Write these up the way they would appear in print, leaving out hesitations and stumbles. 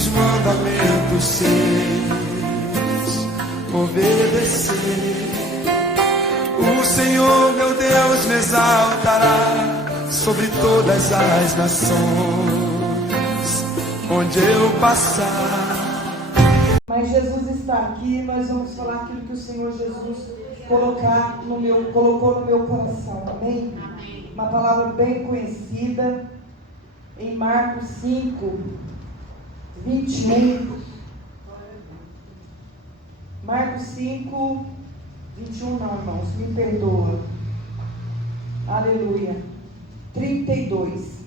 os mandamentos seus, obedecer. O Senhor meu Deus me exaltará sobre todas as nações, onde eu passar. Mas Jesus está aqui, nós vamos falar aquilo que o Senhor Jesus colocou no meu coração, amém? Uma palavra bem conhecida, em Marcos 5, 21. Marcos 5, 21 não, irmãos, me perdoa. Aleluia. 32.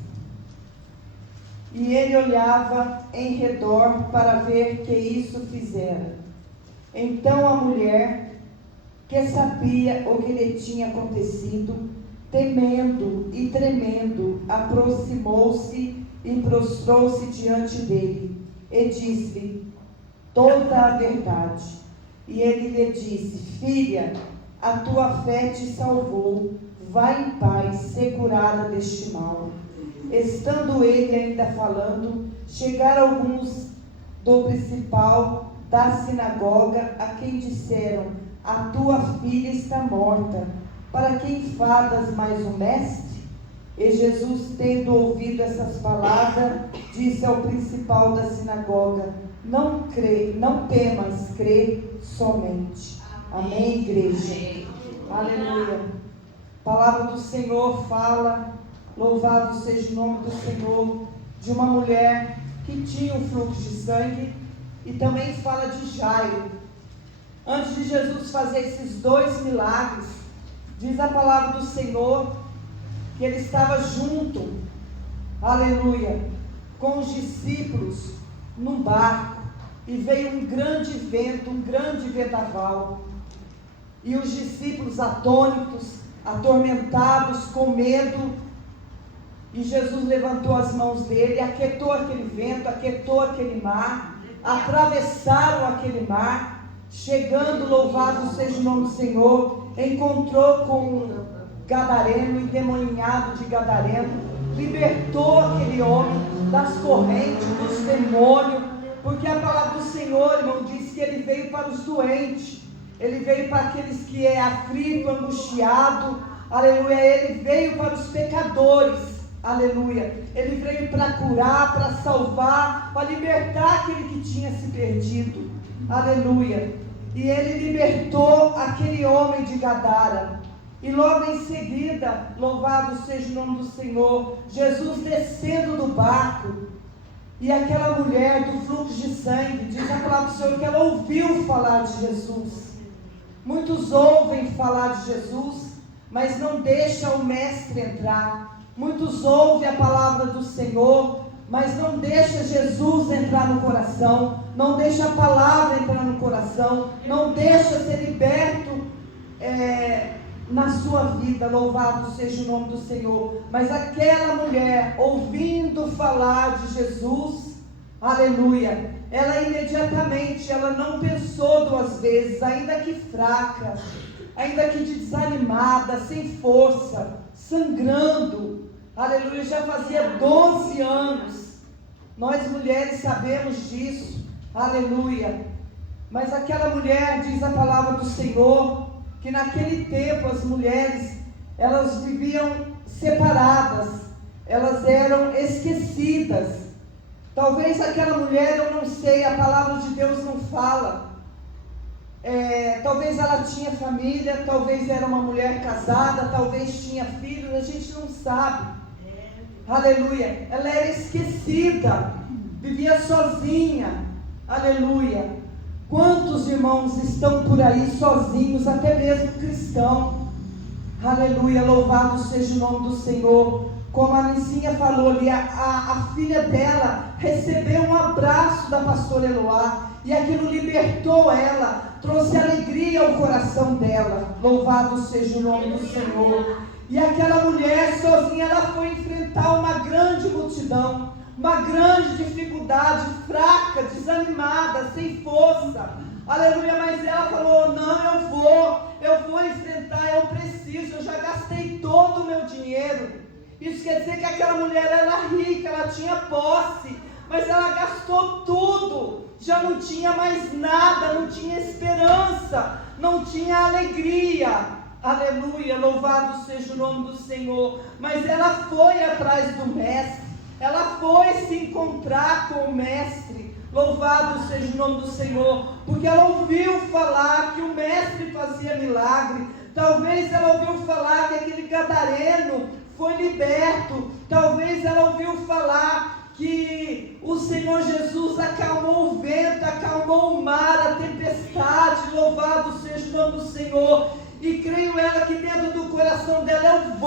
E ele olhava em redor para ver que isso fizera. Então a mulher, que sabia o que lhe tinha acontecido, temendo e tremendo, aproximou-se e prostrou-se diante dele, e disse-lhe toda a verdade. E ele lhe disse: filha, a tua fé te salvou, vai em paz, ser curada deste mal. Estando ele ainda falando, chegaram alguns do principal da sinagoga, a quem disseram: a tua filha está morta, para que enfadas mais o mestre? E Jesus, tendo ouvido essas palavras, disse ao principal da sinagoga: não temas, crê somente. Amém, igreja? Amém. Aleluia. A palavra do Senhor fala, louvado seja o nome do Senhor, de uma mulher que tinha um fluxo de sangue, e também fala de Jairo. Antes de Jesus fazer esses dois milagres, diz a palavra do Senhor que ele estava junto, aleluia, com os discípulos num barco, e veio um grande vento, um grande vendaval, e os discípulos atônitos, atormentados, com medo, e Jesus levantou as mãos dele, aquietou aquele vento, aquietou aquele mar, atravessaram aquele mar, chegando, louvado seja o nome do Senhor, encontrou com um gadareno, endemoniado de gadareno, libertou aquele homem das correntes, dos demônios, porque a palavra do Senhor, irmão, diz que ele veio para os doentes, ele veio para aqueles que é aflito, angustiado, aleluia, ele veio para os pecadores, aleluia, ele veio para curar, para salvar, para libertar aquele que tinha se perdido, aleluia, e ele libertou aquele homem de Gadara. E logo em seguida, louvado seja o nome do Senhor, Jesus descendo do barco, e aquela mulher do fluxo de sangue, diz a palavra do Senhor que ela ouviu falar de Jesus. Muitos ouvem falar de Jesus, mas não deixam o mestre entrar. Muitos ouvem a palavra do Senhor, mas não deixa Jesus entrar no coração, não deixa a palavra entrar no coração, não deixa ser liberto na sua vida, louvado seja o nome do Senhor. Mas aquela mulher, ouvindo falar de Jesus, aleluia, ela imediatamente, ela não pensou duas vezes, ainda que fraca, ainda que desanimada, sem força, sangrando, aleluia, já fazia 12 anos, nós mulheres sabemos disso, aleluia, mas aquela mulher, diz a palavra do Senhor, que naquele tempo as mulheres, elas viviam separadas, elas eram esquecidas. Talvez aquela mulher, eu não sei, a palavra de Deus não fala, talvez ela tinha família, talvez era uma mulher casada, talvez tinha filhos, a gente não sabe, aleluia, ela era esquecida, vivia sozinha, aleluia. Quantos irmãos estão por aí sozinhos, até mesmo cristão, aleluia, louvado seja o nome do Senhor. Como a Nicinha falou ali, a filha dela recebeu um abraço da pastora Eloá, e aquilo libertou ela, trouxe alegria ao coração dela, louvado seja o nome do Senhor. E aquela mulher sozinha, ela foi enfrentar uma grande multidão, uma grande dificuldade, fraca, desanimada, sem força, aleluia, mas ela falou: não, eu vou enfrentar, eu preciso, eu já gastei todo o meu dinheiro. Isso quer dizer que aquela mulher era rica, ela tinha posse, mas ela gastou tudo, já não tinha mais nada, não tinha esperança, não tinha alegria. Aleluia, louvado seja o nome do Senhor. Mas ela foi atrás do mestre, ela foi se encontrar com o mestre. Louvado seja o nome do Senhor, porque ela ouviu falar que o mestre fazia milagre. Talvez ela ouviu falar que aquele gadareno foi liberto. Talvez ela ouviu falar que o Senhor Jesus acalmou o vento, acalmou o mar, a tempestade. Louvado seja o nome do Senhor. E creio ela que dentro do coração dela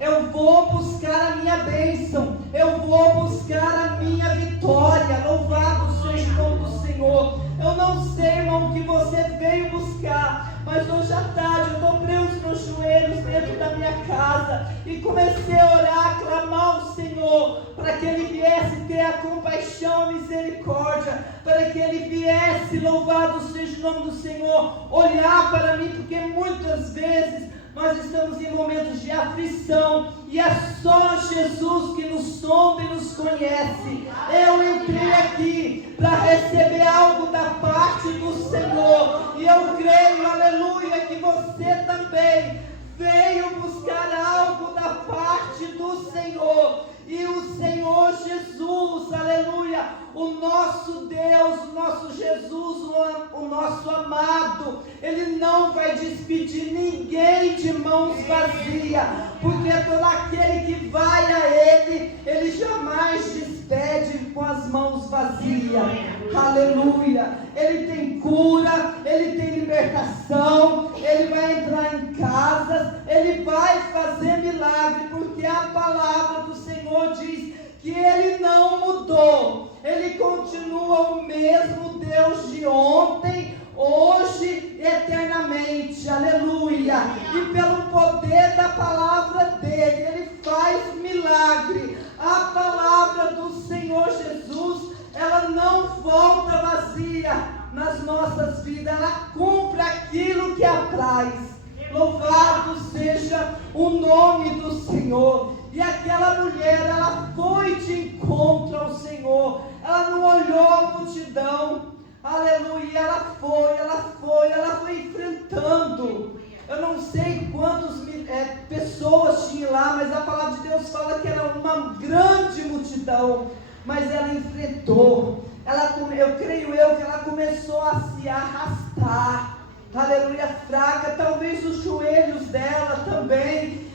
eu vou buscar a minha bênção, eu vou buscar a minha vitória. Louvado seja o nome do Senhor. Eu não sei, irmão, o que você veio buscar, mas hoje à tarde eu dobrei os meus joelhos dentro da minha casa e comecei a orar, a clamar ao Senhor, para que Ele viesse ter a compaixão, a misericórdia, para que Ele viesse, louvado seja o nome do Senhor, olhar para mim, porque muitas vezes nós estamos em momentos de aflição e é só Jesus que nos sonda e nos conhece. Eu entrei aqui para receber algo da parte do Senhor e eu creio, aleluia, que você também veio buscar algo da parte do Senhor. E o Senhor Jesus, aleluia, o nosso Deus, o nosso Jesus, o nosso amado, Ele não vai despedir ninguém de mãos vazias, porque todo aquele que vai a Ele jamais despede com as mãos vazias. Aleluia. Ele tem cura, Ele tem libertação, Ele vai entrar em casas, Ele vai fazer milagre, porque a palavra do Senhor diz que Ele não mudou, Ele continua o mesmo Deus de ontem, hoje e eternamente. Aleluia. E pelo poder da palavra dele, Ele faz milagre. A palavra do Senhor Jesus, ela não volta vazia nas nossas vidas, ela cumpre aquilo que apraz. Louvado seja o nome do Senhor. E aquela mulher, ela foi de encontro ao Senhor, ela não olhou a multidão, aleluia, ela foi enfrentando. Eu não sei quantas pessoas tinham lá, mas a palavra de Deus fala que era uma grande multidão, mas ela enfrentou. Eu creio que ela começou a se arrastar, aleluia, fraca. Talvez os joelhos dela também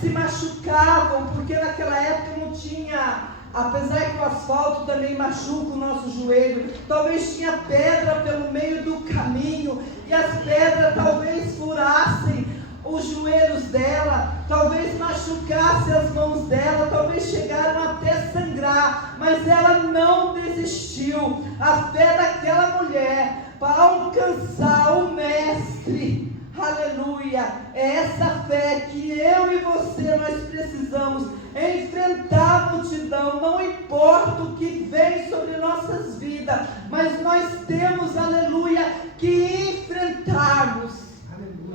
se machucavam, porque naquela época não tinha, apesar que o asfalto também machuca o nosso joelho, talvez tinha pedra pelo meio do caminho, e as pedras talvez furassem os joelhos dela, talvez machucassem as mãos dela, talvez chegaram até sangrar, mas ela não desistiu. A fé daquela mulher para alcançar o mestre, aleluia, é essa fé que eu e você, nós precisamos enfrentar a multidão, não importa o que vem sobre nossas vidas, mas nós temos, aleluia, que enfrentarmos.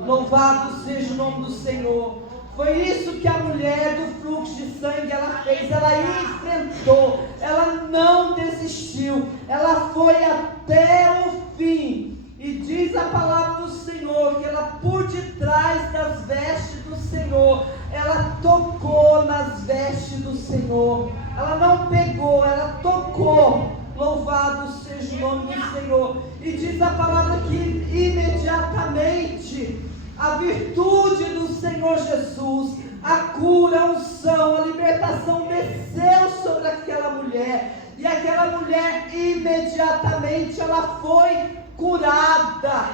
Louvado seja o nome do Senhor. Foi isso que a mulher do fluxo de sangue, ela fez, ela enfrentou, ela não desistiu, ela foi até o fim. E diz a palavra do Senhor, que ela por detrás das vestes do Senhor, ela tocou nas vestes do Senhor, ela não pegou, ela tocou. Louvado seja o nome do Senhor. E diz a palavra que imediatamente a virtude do Senhor Jesus, a cura, a unção, a libertação desceu sobre aquela mulher. E aquela mulher imediatamente ela foi curada.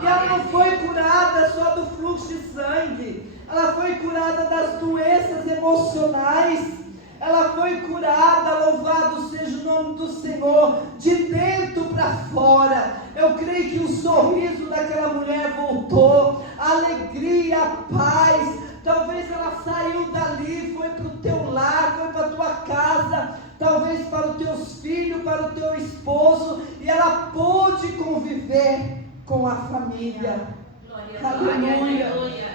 E ela não foi curada só do fluxo de sangue, ela foi curada das doenças emocionais, ela foi curada, louvado seja o nome do Senhor, de dentro para fora. Eu creio que o sorriso daquela mulher voltou, a alegria, a paz. Talvez ela saiu dali, foi para o teu lar, foi para a tua casa, talvez para os teus filhos, para o teu esposo, e ela pôde conviver com a família. Aleluia.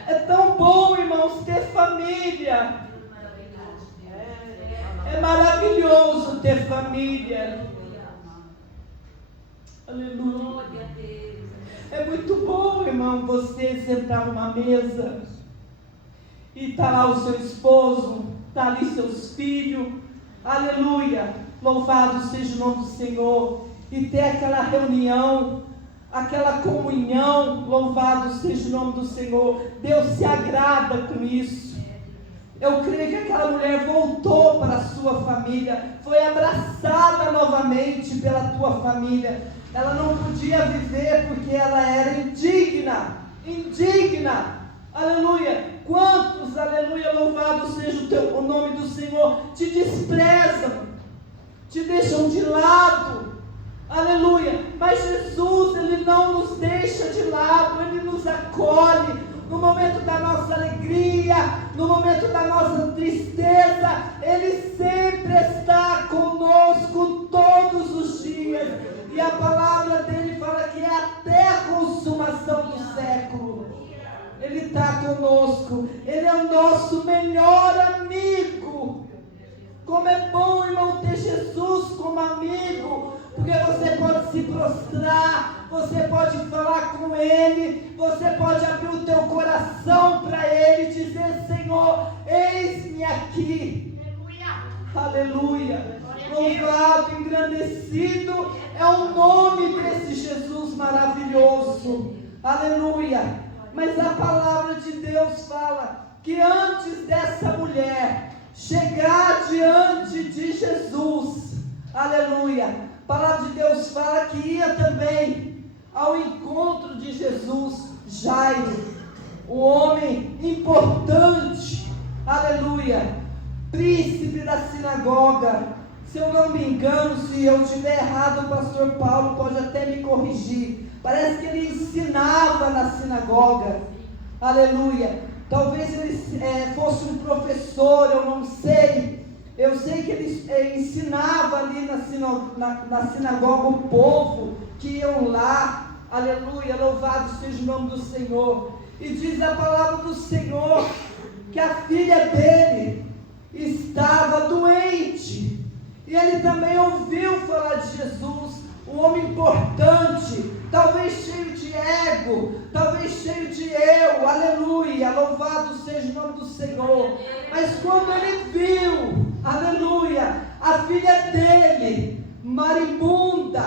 É tão bom, irmãos, ter família. É maravilhoso ter família. Aleluia. É muito bom, irmão, você sentar numa mesa e tá lá o seu esposo, tá ali seus filhos, aleluia, louvado seja o nome do Senhor, e ter aquela reunião, aquela comunhão, louvado seja o nome do Senhor. Deus se agrada com isso. Eu creio que aquela mulher voltou para a sua família, foi abraçada novamente pela tua família. Ela não podia viver porque ela era indigna, aleluia. Quantos, aleluia, louvado seja o nome do Senhor, te desprezam, te deixam de lado, aleluia. Mas Jesus, Ele não nos deixa de lado, Ele nos acolhe no momento da nossa alegria, no momento da nossa tristeza. Ele sempre está conosco todos os dias. E a palavra dele fala que é até a consumação do século. Ele está conosco. Ele é o nosso melhor amigo. Como é bom, irmão, ter Jesus como amigo. Porque você pode se prostrar, você pode falar com Ele, você pode abrir o teu coração para Ele e dizer: Senhor, eis-me aqui. Aleluia. Louvado, engrandecido é o nome desse Jesus maravilhoso. Aleluia. Mas a palavra de Deus fala que antes dessa mulher chegar diante de Jesus, aleluia, a palavra de Deus fala que ia também ao encontro de Jesus Jairo, o homem importante, aleluia, príncipe da sinagoga. Se eu não me engano, se eu estiver errado, o pastor Paulo pode até me corrigir. Parece que ele ensinava na sinagoga, aleluia. Talvez ele fosse um professor, eu não sei. Eu sei que ele ensinava ali na sinagoga o povo que iam lá, aleluia, louvado seja o nome do Senhor. E diz a palavra do Senhor que a filha dele estava doente. E ele também ouviu falar de Jesus, um homem importante, talvez cheio de ego, talvez cheio de eu, aleluia, louvado seja o nome do Senhor. Mas quando ele viu, aleluia, a filha dele, maribunda,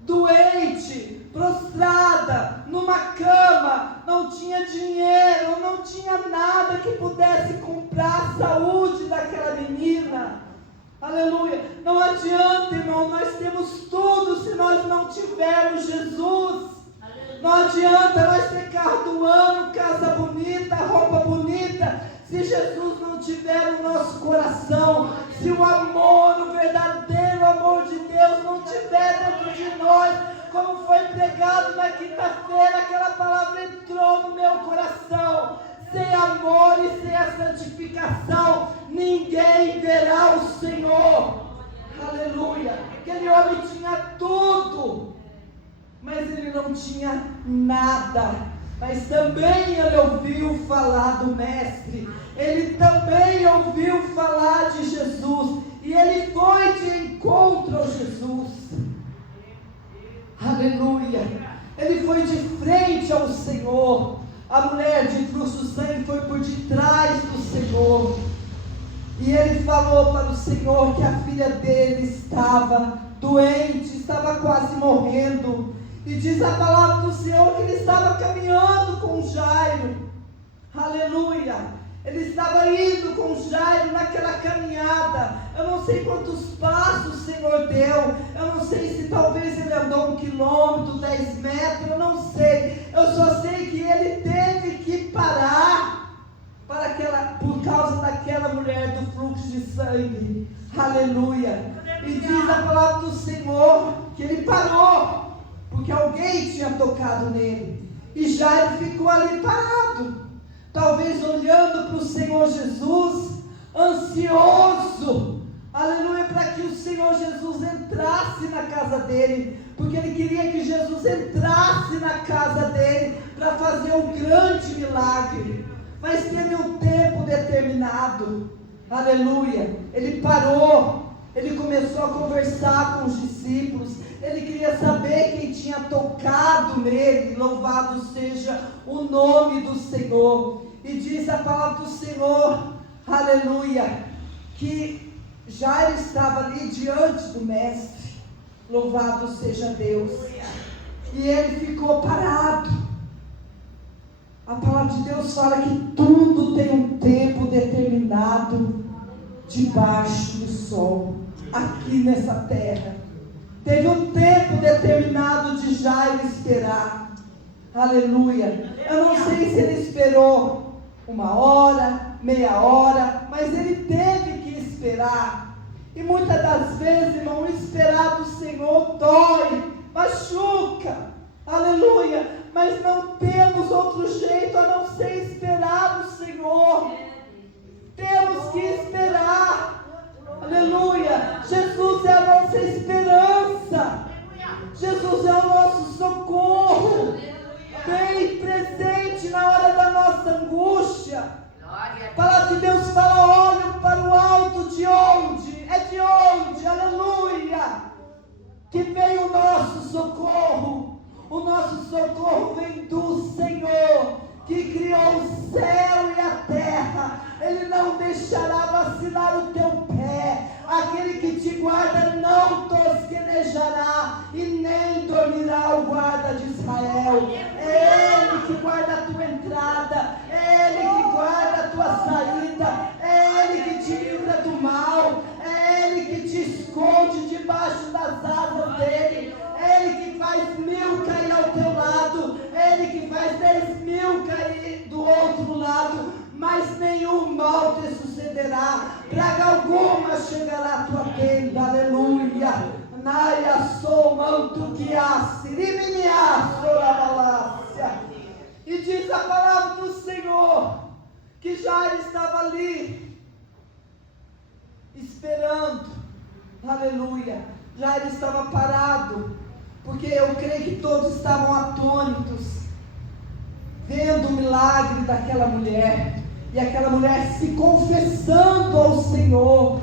doente, prostrada, numa cama, não tinha dinheiro, não tinha nada que pudesse comprar a saúde daquela menina. Aleluia. Não adianta, irmão, nós temos tudo se nós não tivermos Jesus. Não adianta nós ter carro do ano, casa bonita, roupa bonita, se Jesus não tiver no nosso coração, se o amor, o verdadeiro amor de Deus não tiver dentro de nós, como foi pregado na quinta-feira, aquela palavra entrou no meu coração. Sem amor e sem a santificação, ninguém verá o Senhor. Aleluia. Aquele homem tinha tudo, mas ele não tinha nada. Mas também ele ouviu falar do Mestre. Ele também ouviu falar de Jesus. E ele foi de encontro ao Jesus. Aleluia. Ele foi de frente ao Senhor. A mulher de fluxo de sangue foi por detrás do Senhor. E ele falou para o Senhor que a filha dele estava doente, estava quase morrendo. E diz a palavra do Senhor que ele estava caminhando com Jairo. Aleluia. Ele estava indo com Jairo naquela caminhada. Eu não sei quantos passos o Senhor deu. Eu não sei se talvez ele andou 1 quilômetro, 10 metros. Eu não sei. Eu só sei que ele teve que parar por causa daquela mulher do fluxo de sangue. Aleluia. E diz a palavra do Senhor que ele parou, porque alguém tinha tocado nele. E Jairo ficou ali parado, talvez olhando para o Senhor Jesus, ansioso, aleluia, para que o Senhor Jesus entrasse na casa dele, porque ele queria que Jesus entrasse na casa dele, para fazer um grande milagre, mas teve um tempo determinado, aleluia, ele parou, Ele começou a conversar com os discípulos. Ele queria saber quem tinha tocado nele. Louvado seja o nome do Senhor. E diz a palavra do Senhor, aleluia, que Jairo estava ali diante do mestre. Louvado seja Deus. E ele ficou parado. A palavra de Deus fala que tudo tem um tempo determinado debaixo do sol, aqui nessa terra. Teve um tempo determinado de Jairo esperar. Aleluia. Eu não sei se ele esperou 1 hora, meia hora, mas ele teve que esperar. E muitas das vezes, irmão, esperar do Senhor dói, machuca. Aleluia. Mas não temos outro jeito a não ser esperar do Senhor. Temos que esperar. Aleluia. Jesus é a nossa esperança. Jesus é o nosso socorro. Bem presente na hora da nossa angústia. A palavra de Deus fala: olho para o alto. De onde? É de onde? Aleluia. Que vem o nosso socorro. O nosso socorro vem do Senhor, que criou o céu e a terra. Ele não deixará vacilar o teu pé. Aquele que te guarda não tosquenejará e nem dormirá o guarda de Israel. É Ele que guarda a tua entrada, é Ele que guarda a tua saída, é Ele que te livra do mal, é Ele que te esconde debaixo das asas dEle, é Ele que faz 1000 cair ao teu lado, é Ele que faz 10.000 cair do outro lado, mas nenhum mal te sucederá, praga alguma chegará à tua tenda. Aleluia. Naia sou manto que e diz a palavra do Senhor que Jairo estava ali esperando. Aleluia. Jairo estava parado, porque eu creio que todos estavam atônitos, vendo o milagre daquela mulher. E aquela mulher se confessando ao Senhor,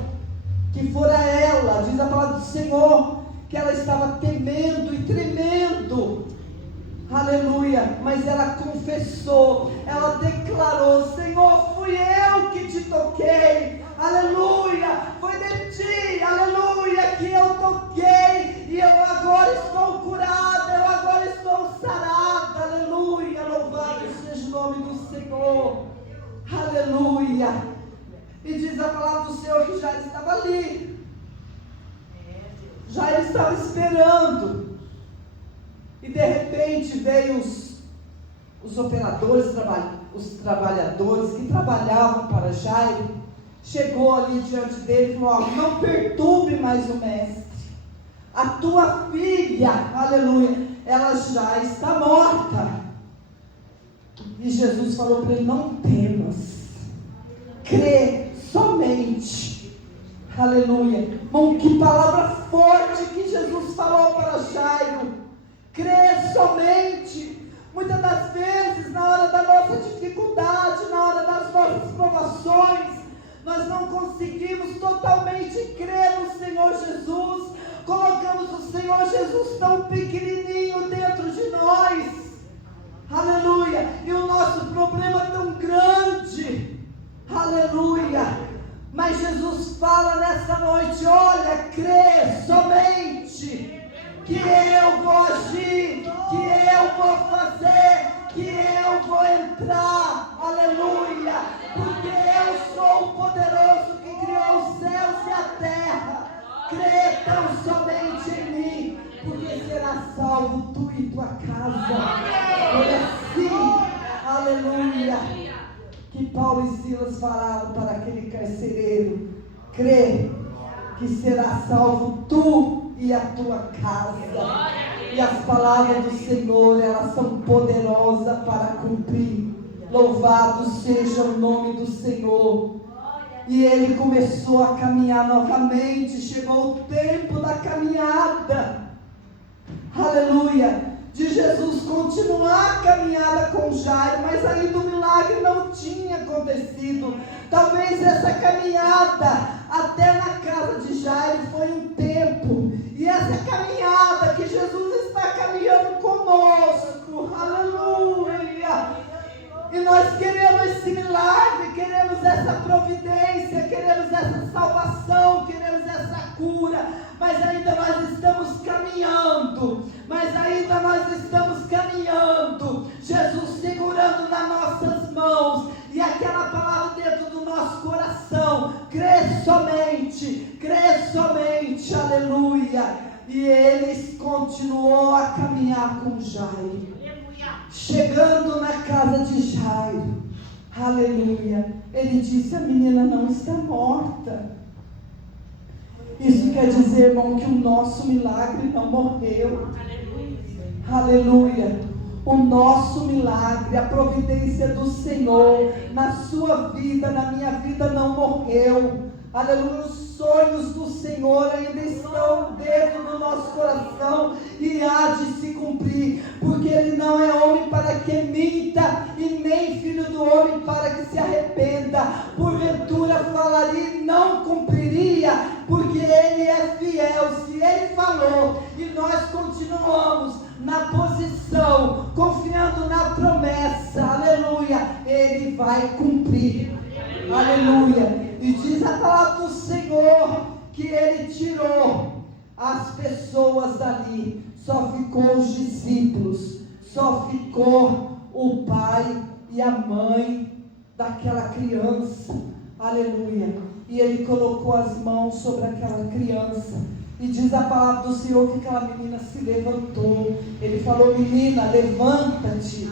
que fora ela, diz a palavra do Senhor, que ela estava temendo e tremendo. Aleluia. Mas ela confessou, ela declarou: Senhor, fui eu que te toquei. Aleluia. Foi de ti, aleluia, que eu toquei. E eu agora estou curada, eu agora estou sarada. Aleluia. Louvado seja o nome do Senhor. Aleluia. E diz a palavra do Senhor que Jairo estava ali. Jairo estava esperando. E de repente veio os operadores, os trabalhadores que trabalhavam para Jairo. Chegou ali diante dele e falou: não perturbe mais o mestre. A tua filha, aleluia, ela já está morta. E Jesus falou para ele: não temas, crê somente. Aleluia. Irmão, que palavra forte que Jesus falou para Jairo. Crê somente. Muitas das vezes, na hora da nossa dificuldade, na hora das nossas provações, nós não conseguimos totalmente crer no Senhor Jesus. Colocamos o Senhor Jesus tão pequenininho dentro de nós. Aleluia. E o nosso problema é tão grande. Aleluia. Mas Jesus fala nessa noite: olha, crê somente, que eu vou agir, que eu vou fazer, que eu vou entrar. Aleluia. Porque eu sou o poderoso que criou os céus e a terra. Crê tão somente em mim, porque será salvo tu e tua casa. Foi assim, aleluia, que Paulo e Silas falaram para aquele carcereiro: crê que será salvo tu e a tua casa. E as palavras do Senhor, elas são poderosas para cumprir. Louvado seja o nome do Senhor. E ele começou a caminhar novamente. Chegou o tempo da caminhada, aleluia, de Jesus continuar a caminhada com Jairo, mas ainda o milagre não tinha acontecido. Talvez essa caminhada, até na casa de Jairo foi um tempo. E essa caminhada que Jesus está caminhando conosco, aleluia. E nós queremos esse milagre, queremos essa providência, queremos essa salvação, queremos essa cura, mas ainda nós estamos caminhando, Jesus segurando nas nossas mãos, e aquela palavra dentro do nosso coração, crê somente, aleluia. E eles continuou a caminhar com Jairo, chegando na casa de Jairo, aleluia, ele disse: a menina não está morta. Isso quer dizer, irmão, que o nosso milagre não morreu, aleluia. O nosso milagre, a providência do Senhor na sua vida, na minha vida, não morreu, aleluia. Os sonhos do Senhor ainda estão dentro do nosso coração e há de se cumprir, porque Ele não é homem para que minta, e nem filho do homem para que se arrependa. Porventura falaria e não cumpriria, porque Ele é fiel. Se Ele falou e nós continuamos na posição, confiando na promessa, aleluia, Ele vai cumprir, aleluia. E diz a palavra do Senhor que Ele tirou as pessoas dali, só ficou os discípulos, só ficou o pai e a mãe daquela criança, aleluia. E Ele colocou as mãos sobre aquela criança, e diz a palavra do Senhor que aquela menina se levantou. Ele falou: menina, levanta-te.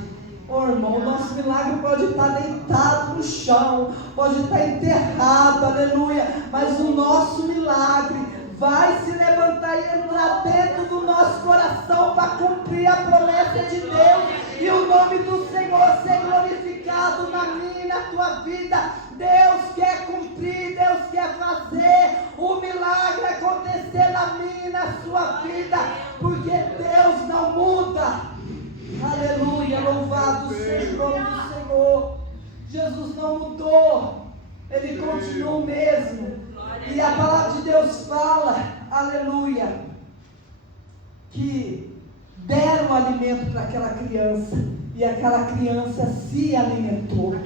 Oh, irmão, o nosso milagre pode estar deitado no chão, pode estar enterrado, aleluia, mas o nosso milagre vai se levantar e entrar dentro do nosso coração para cumprir a promessa de Deus, e o nome do Senhor ser glorificado na minha e na tua vida. Deus quer cumprir, Deus quer fazer o milagre acontecer na minha e na sua vida, porque Deus não muda. Aleluia, louvado seja o nome do Senhor. Jesus não mudou, Ele continua o mesmo. E a palavra de Deus fala, aleluia, que deram alimento para aquela criança, e aquela criança se alimentou.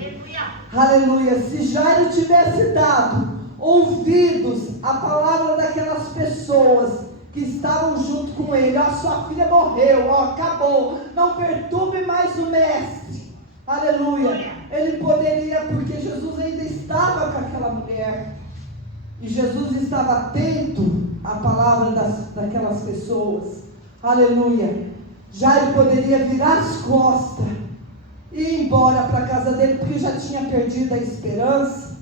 Aleluia. Se Jairo tivesse dado ouvidos à palavra daquelas pessoas que estavam junto com ele: ó, sua filha morreu, ó, acabou, não perturbe mais o mestre, aleluia, ele poderia, porque Jesus ainda estava com aquela mulher, e Jesus estava atento à palavra daquelas pessoas, aleluia. Jairo poderia virar as costas e ir embora para a casa dele, porque já tinha perdido a esperança.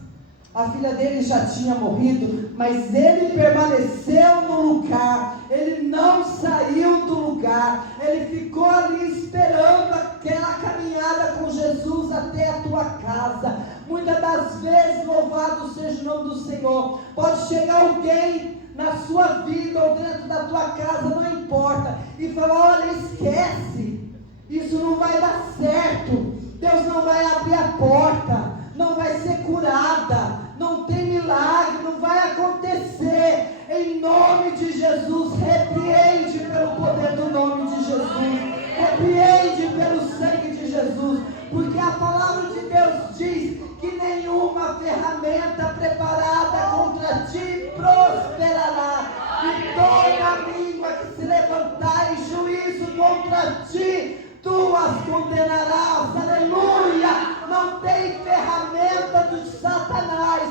A filha dele já tinha morrido, mas ele permaneceu no lugar, ele não saiu do lugar, ele ficou ali esperando aquela caminhada com Jesus até a tua casa. Muitas das vezes, louvado seja o nome do Senhor, pode chegar alguém na sua vida ou dentro da tua casa, não importa, e falar: olha, esquece, isso não vai dar certo, Deus não vai abrir a porta, não vai ser curada, não tem milagre, não vai acontecer. Em nome de Jesus, repreende pelo poder do nome de Jesus, repreende pelo sangue de Jesus, porque a palavra de Deus diz que nenhuma ferramenta preparada contra ti prosperará, e toda língua que se levantar em juízo contra ti, tu as condenarás, aleluia. Não tem ferramenta do Satanás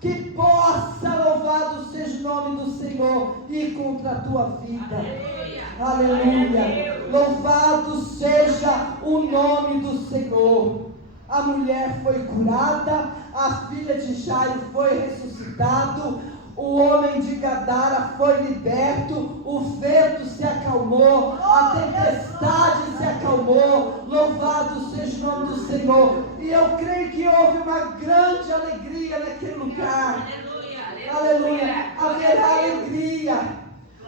que possa, louvado seja o nome do Senhor, ir contra a tua vida, aleluia. Louvado seja o nome do Senhor. A mulher foi curada, a filha de Jairo foi ressuscitado, o homem de Gadara foi liberto, o vento se acalmou, a tempestade se acalmou, louvado seja o nome do Senhor. E eu creio que houve uma grande alegria naquele lugar, aleluia. Haverá alegria,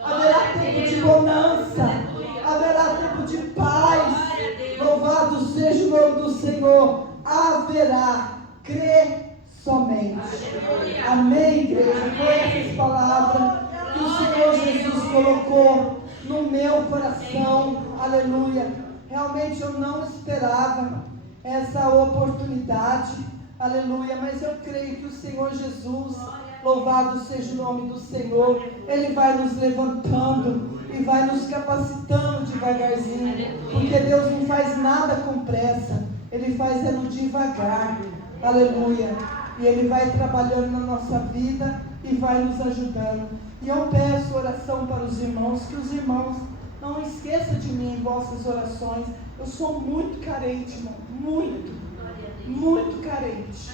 haverá tempo de bonança, haverá tempo de paz, louvado seja o nome do Senhor. Haverá, crê somente. Amém, igreja? Foi essas palavras que o Senhor Jesus colocou no meu coração. Aleluia. Realmente eu não esperava essa oportunidade. Aleluia. Mas eu creio que o Senhor Jesus, louvado seja o nome do Senhor, Ele vai nos levantando e vai nos capacitando devagarzinho, porque Deus não faz nada com pressa, Ele faz no devagar. Aleluia. E Ele vai trabalhando na nossa vida e vai nos ajudando. E eu peço oração para os irmãos, que os irmãos não esqueçam de mim em vossas orações. Eu sou muito carente, irmão, muito carente.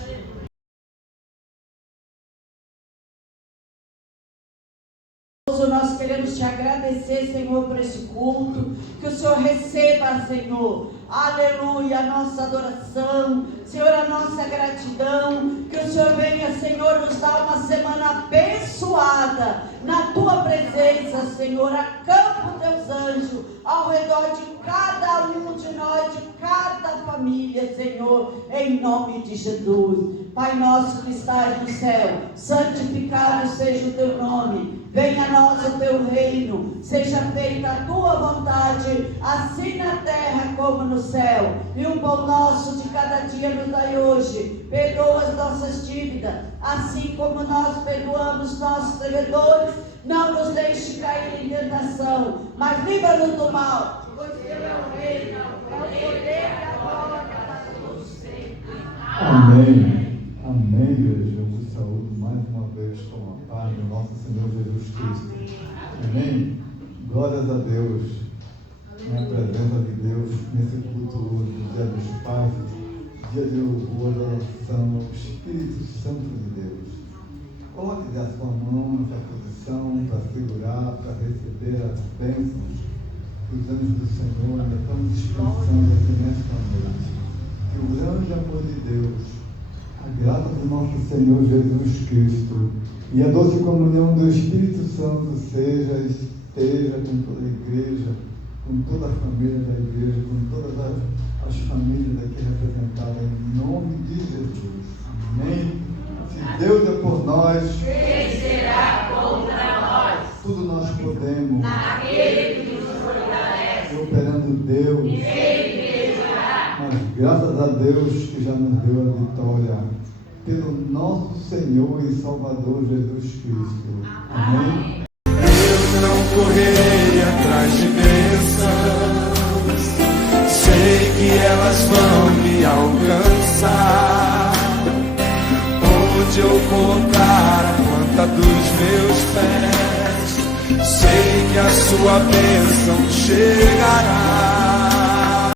Nós queremos te agradecer, Senhor, por esse culto. Que o Senhor receba, Senhor, aleluia, a nossa adoração, Senhor, a nossa gratidão. Que o Senhor venha, Senhor, nos dar uma semana abençoada na tua presença, Senhor. Acampa os teus anjos ao redor de cada um de nós, de cada família, Senhor, em nome de Jesus. Pai nosso que estás no céu, santificado seja o teu nome. Venha a nós o teu reino, seja feita a tua vontade, assim na terra como no céu. E o pão nosso de cada dia nos dai hoje. Perdoa as nossas dívidas, assim como nós perdoamos nossos devedores. Não nos deixe cair em tentação, mas livra-nos do mal. Pois teu é o reino, é o poder e a glória para todos sempre. Amém. Amém, igreja. Eu vos saúdo mais uma vez com a paz do nosso Senhor Jesus Cristo. Amém. Glórias a Deus. Na presença de Deus, nesse culto hoje, dia dos pais, dia de louvor, adoração ao Espírito Santo de Deus. Coloque a sua mão nessa posição para segurar, para receber as bênçãos que os anjos do Senhor ainda estão dispensando aqui nesta noite. Que o grande amor de Deus, a graça do nosso Senhor Jesus Cristo e a doce comunhão do Espírito Santo esteja com toda a igreja, com toda a família da igreja, com todas as famílias aqui representadas, em nome de Jesus. Amém. Se Deus é por nós, quem será contra nós? Tudo nós podemos, naquele que nos fortalece, operando Deus. Mas graças a Deus que já nos deu a vitória, pelo nosso Senhor e Salvador Jesus Cristo. Amém? Eu não correrei atrás de bênçãos, sei que elas vão me alcançar. Onde eu colocar a planta dos meus pés, sei que a sua bênção chegará.